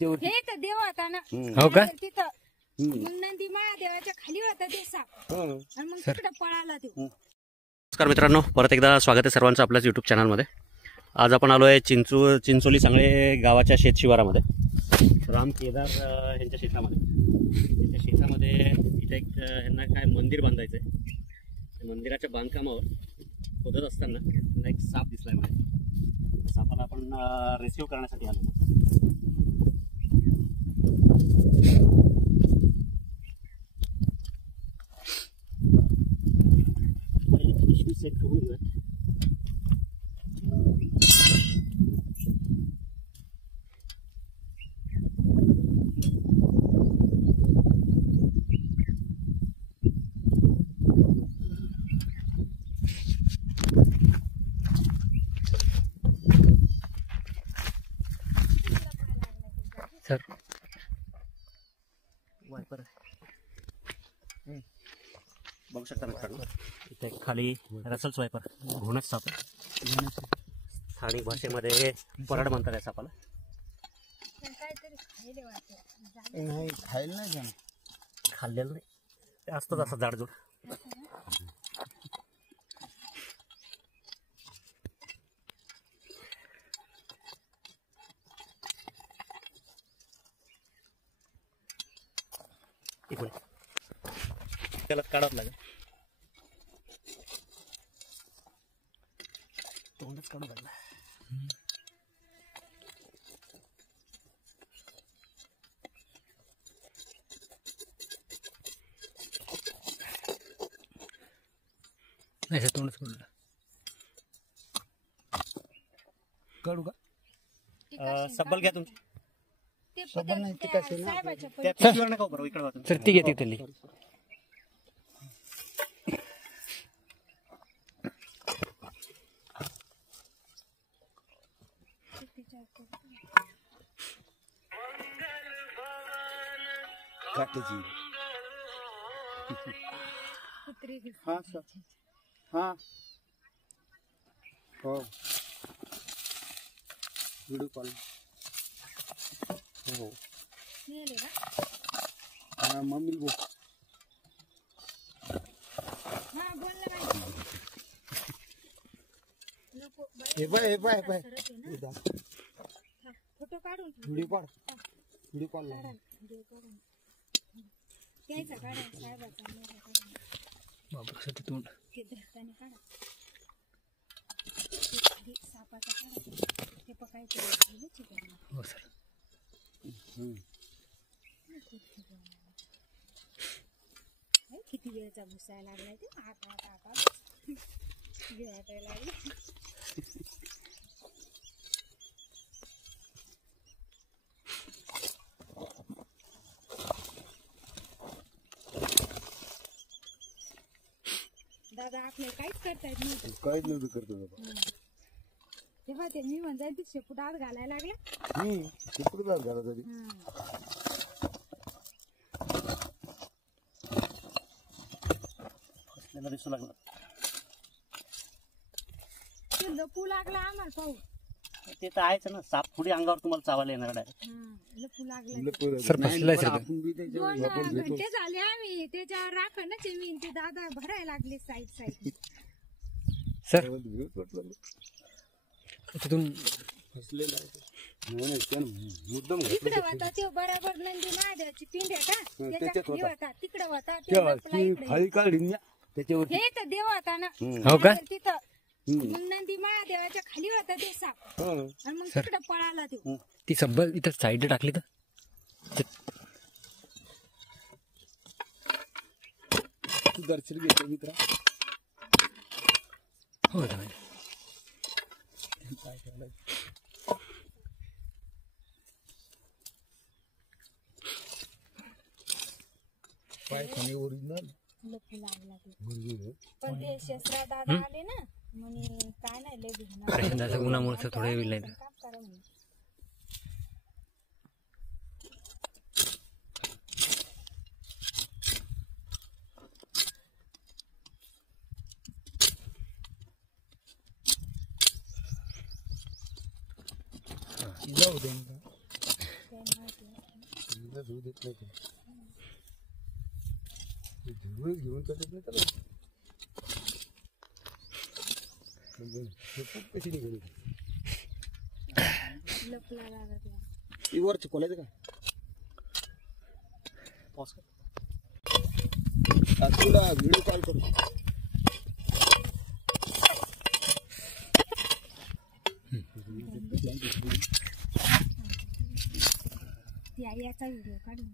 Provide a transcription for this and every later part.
हे तर देव होता ना. हो का? तिथं नंदी महादेवाच्या खाली होता ते साप आणि मग तिकडे पळाला तो. नमस्कार मित्रांनो, परत एकदा स्वागत आहे सर्वांचं आपल्याच यूट्यूब चॅनलमध्ये. आज आपण आलो आहे चिंचोली सांगळे गावाच्या शेतशिवारामध्ये, राम केदार यांच्या शेतामध्ये. त्यांच्या शेतामध्ये इथे एक यांना काय मंदिर बांधायचं आहे. मंदिराच्या बांधकामावर खोदत असताना त्यांना एक साप दिसला आहे. म्हणजे सापाला आपण रेस्क्यू करण्यासाठी आलो. सेट करून घेऊया. सर वायपर बघू शकता मित्रांनो, इथे खाली रसल्स वायपर घोणच साप. स्थानिक भाषेमध्ये परड म्हणतात या सापाला. काहीतरी खायला नाही खाल्लेलं नाही, ते असतंच असं जाडजूड. इकडे त्याला काढावं लागेल, तोंडच काढून लागला. नाही तोंडच काढून काढू का? सब्बल घ्या तुमची. सब्बल नाही ते कसे ना त्या पिशवीवर नका बरोबर, इकडे वाचून. सर ती घेते तिथली. काटेची कुत्री हाँ सर हाँ हो वीडियो कॉल हो नेले का? हाँ मम्मी वो हा बोल ना बाई. नको बाई. हे बाय सरत आहे ना. फोटो काढून ठेव. वीडियो कॉल काढा. व्हिडिओ काढून. घ्यायचा काढा साहेबाचा मोठा काढा. बाबूसाठी तोंड ते धरताना काढा. ते सापाचा काढा. ते पकायचं ठेवलं चिकन. हो सर. किती वेळचा घुसायला लागलाय ते. आता वाटायला लागले. दादा आपल्याला काहीच करता येत नव्हतं. काहीच नव्हतं करतो तेव्हा ते मी म्हणजाय ते शेपूट आत घालायला लागले. शेपूट झाला तरी आपल्याला दिसू लागलं. ते लपू लागला आम्हाला पाहू. ते तर आहेच ना, साप थोडी अंगावर तुम्हाला चावायला येणार डायरेक्ट. लपू लागला. सर फसलाय सर. आपण बी त्याच्यावर 2 घंटे झाले आम्ही त्याच्यावर राखणच मी ते दादा भरायला लागले साईड सर तिथून फसलेला आहे. मुद्दाम तिकडे होता ते बरोबर नंदी महादेवाची पिंड आहे का त्याच्या खाली होता. तिकडे होता ते तेव्हा लपला ती इकडे. फाळी काढली ना त्याच्यावर हे तर देव होता ना. हो का? तिथं नंदी महादेवाच्या खाली होता ते साप आणि मग तिकडे पळाला तो. ती सब्बल इथं साईड टाकली तर तू दर्शन घेतो मित्रा. हो का? पाय खाणे ओरिजिनल लपू लागला ते. पण ते शस्त्रा दादा आले ना म्हणे काय नाही लय भिजणार. उन्हामुळे थोडे वेळ नाही. काम करा म्हणे. जाऊ दे होऊ देत नाही ते धुळून घेऊन करत नाही त्याला कशी निघाली लपला लागत नाही. ती वर चिपवलायचं का तुला व्हिडिओ कॉल करू ती आई याचा व्हिडिओ काढून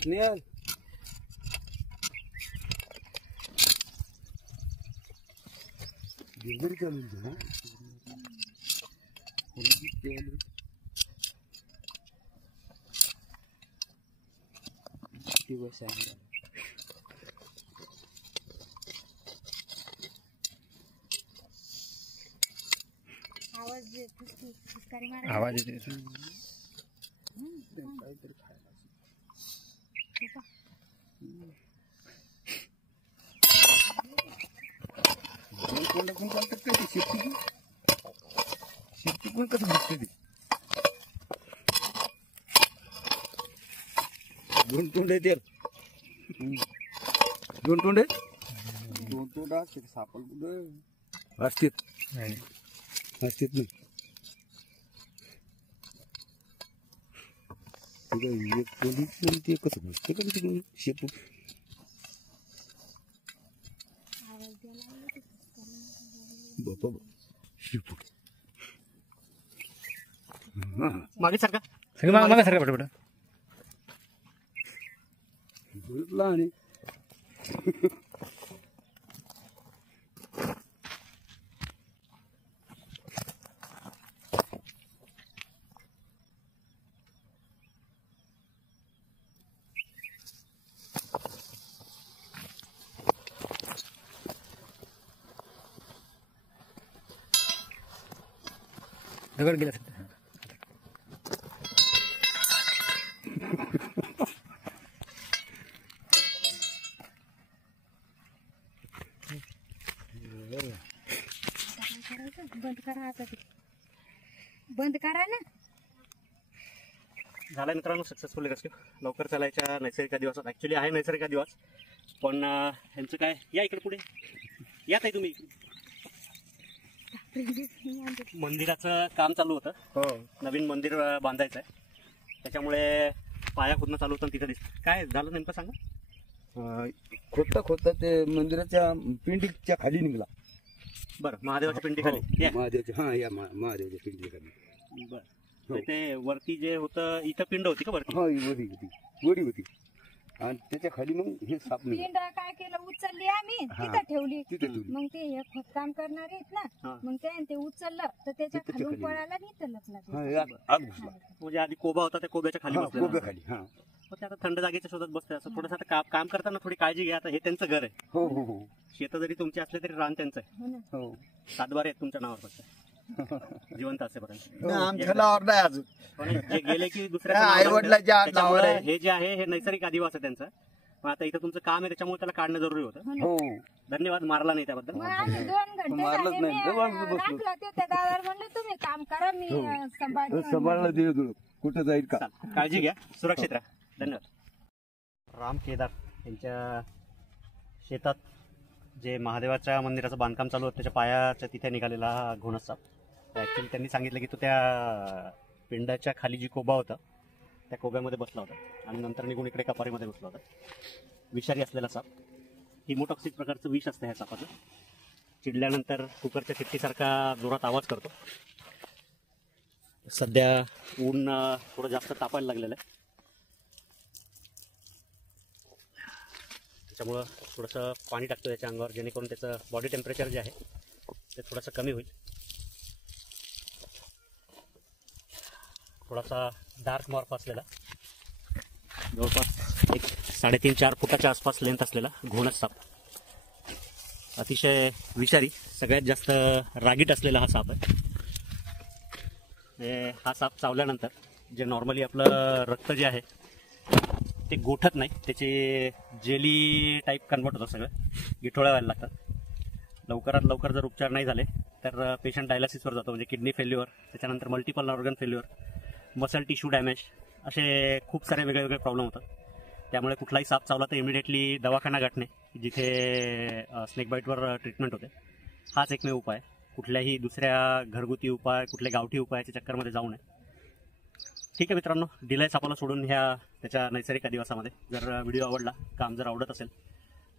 स्नेहल डिलिव्हरी चालू ना दिवस आहे आवाज फुसकारी मारा आवाज येते काहीतरी खायला कोण कोण चालतात काय ते शेती शेती कोण कसं भेटते ते दोन तोंड आहे दोन तोंड आहे दोन तोंड असते सापड कुठं असतेत असतेत नाही एक तोंड ते कसं भेटते का तिकडे शेपू आवाज द्यायला बाबा शेपू मागे सारखा सगळं मागा सारखं पटपट लहान आहे दगड गेला सध्या बंद करा आता ते बंद करा ना. झाला मित्रांनो सक्सेसफुल रेस्क्यू. लवकर चालायच्या नैसर्गिक दिवसात ॲक्च्युली आहे नैसर्गिक दिवस पण ह्यांचं काय या इकडे पुढे यात आहे तुम्ही. मंदिराचं काम चालू होतं. हो नवीन मंदिर बांधायचं आहे त्याच्यामुळे पाया खोदणं चालू होतं तिथं दिसतं. काय झालं नेमकं सांगा. खोदता खोदता ते मंदिराच्या पिंडीच्या खाली निघाला. बरं महादेवाच्या पिंडी खाली या. महादेवाच्या हा या महादेवाच्या पिंडी खाली. बरं ते वरती जे होतं इथं पिंड होती का वरती. हा वडी होती वडी होती आणि त्याच्या खाली मग हे साप निघाला. पिंड काय केलं उचलली आम्ही तिथं ठेवली. तिथे ठेवली. मग ते हे खोदकाम करणार आहेत ना मग ते उचललं तर त्याच्या तिथं खालून खाली. पळाला आणि इथं लपला ते. हा आत घुसला. म्हणजे आधी कोबा होता त्या कोब्याच्या खाली हा बसलेला. कोब्या खाली. हा मग ते आता थंड जागेच्या शोधात बसते. असं थोडंसं आता काम करताना थोडी काळजी घ्या. आता हे त्यांचं घर आहे. हो हो हो शेतं जरी तुमची असले तरी रान त्यांचं आहे. हो ना. हो सातबारे आहेत तुमच्या नावावर फक्त जिवंत असेपर्यंत. आमच्या नावावर नाही अजून. पण जे गेले की दुसऱ्या आई वडिलांच्या नावावर त्याच्यामुळे आहे. हे जे आहे हे नैसर्गिक आदिवास आहे त्यांचं. पण आता इथं तुमचं काम आहे त्याच्यामुळे त्याला काढणं जरुरी होतं. हो धन्यवाद. मारला नाही त्याबद्दल. मग आम्ही 2 घंटे मारलंच झाले नाही. मी जवळ बसलो. राखलं ते त्या दादाला म्हणलं तुम्ही काम करा मी सांभाळते. सांभाळला दे कुठं जाईल का. चालेल. काळजी घ्या. सुरक्षित राहा. धन्यवाद. राम केदार यांच्या शेतात जे महादेवाच्या मंदिराचं बांधकाम चालू होतं त्याच्या पायाच्या तिथे निघालेला हा घोणस साप. ॲक्च्युली त्यांनी सांगितलं की तो त्या पिंडाच्या खाली जी कोबा होता त्या कोब्यामध्ये बसला होता आणि नंतर निघून इकडे कपारीमध्ये बसला होता. विषारी असलेला साप. हिमोटॉक्सिक प्रकारचं विष असतं ह्या सापाचं. चिडल्यानंतर कुकरच्या चिठ्ठीसारखा जोरात आवाज करतो. सध्या ऊन थोडं जास्त तापायला लागलेलं आहे त्याच्यामुळं थोडंसं पाणी टाकतो त्याच्या अंगावर जेणेकरून त्याचं बॉडी टेम्परेचर जे आहे ते थोडंसं कमी होईल. थोडासा डार्क मॉर्फ असलेला जवळपास एक 3.5-4 फुटाच्या आसपास लेंथ असलेला घोणस साप. अतिशय विषारी. सगळ्यात जास्त रागीट असलेला हा साप आहे. हा साप चावल्यानंतर जे नॉर्मली आपलं रक्त जे आहे ते गोठत नाही. त्याचे जेली टाईप कन्वर्ट होतं. सगळं गिठोळ्या व्हायला लागतात. लवकरात लवकर जर उपचार नाही झाले तर पेशंट डायलिसिसवर जातो, म्हणजे किडनी फेल्युअर, त्याच्यानंतर multiple organ failure, muscle tissue damage, असे खूप सारे वेगळे वेगळे प्रॉब्लेम होतात. त्यामुळे कुठलाही साप चावला तर इमिडिएटली दवाखाना गाठणे, जिथे स्नेक बाईटवर ट्रीटमेंट होते, हाच एकमेव उपाय. कुठल्याही दुसऱ्या घरगुती उपाय, कुठल्या गावठी उपायाच्या चक्करमध्ये जाऊ नये. ठीक आहे मित्रांनो, दिलाय सापाला सोडून त्याच्या नैसर्गिक अधिवासामध्ये. जर व्हिडिओ आवडला, काम जर आवडत असेल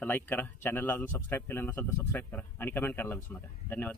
तर लाईक करा, चॅनलला अजून सबस्क्राईब केलं नसेल तर सबस्क्राईब करा आणि कमेंट करायला विसरू नका. धन्यवाद.